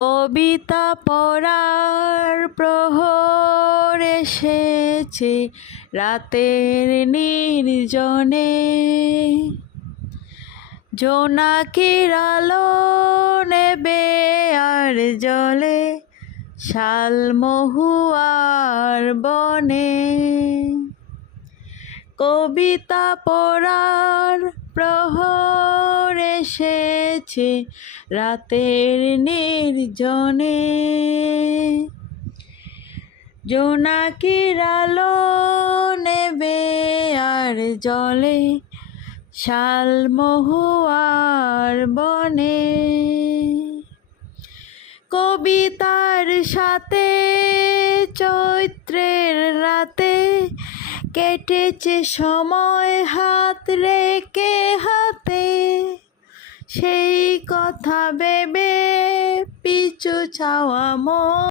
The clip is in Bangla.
কবিতা পড়ার প্রহর এসেছে রাতের নির্জনে, জোনাকির আলো নেবে আর জলে শালমহুয়ার বনে। কবিতা পড়ার প্রহর এসেছে রাতের নির্জনে, জোনাকির আলো নেবে আর জলে শালমহুয়ার বনে। কবিতার সাথে চৈত্রের রাতে কেটেছে সময় হাত রেখে হাতে, সেই কথা ভেবে পিছু ছাওয়া